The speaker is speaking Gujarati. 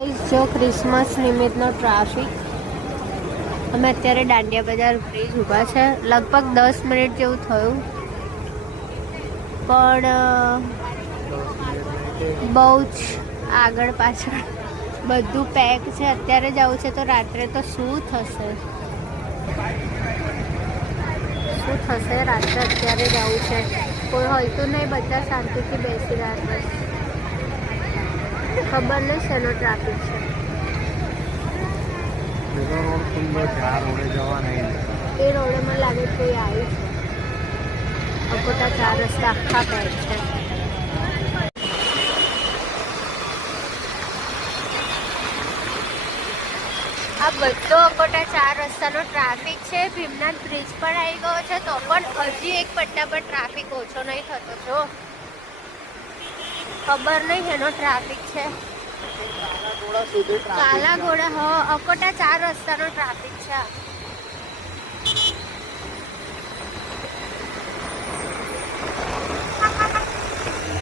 जो क्रिसमस निमित्तનો ટ્રાફિક અમે અત્યારે દાંડિયા બજાર બ્રિજ ઊભા છે લગભગ 10 મિનિટ જેવું થયું પણ બહુ જ આગળ પાછળ બધું પેક છે અત્યારે જવું છે તો રાત્રે તો શું થશે રાત્રે અત્યારે જવું છે કોઈ હોય તો નહીં બધા શાંતિથી બેસી રહ્યા બસ ખબર નહીં શેનો ટ્રાફિક છે એ રોડે મને લાગે કોઈ આવ્યું છે અકોટા 4 રસ્તા આખા પેક છે આ બધો અકોટા 4 રસ્તાનો ટ્રાફિક છે ભીમનાથ બ્રિજ પણ આવી ગયો છે તો પણ હજી એક પટ્ટા પર ટ્રાફિક ઓછો નહીં થતો જો ખબર નહીં એનો ટ્રાફિક છે કાલા ઘોડા અકોટા 4 રસ્તાનો ટ્રાફિક છે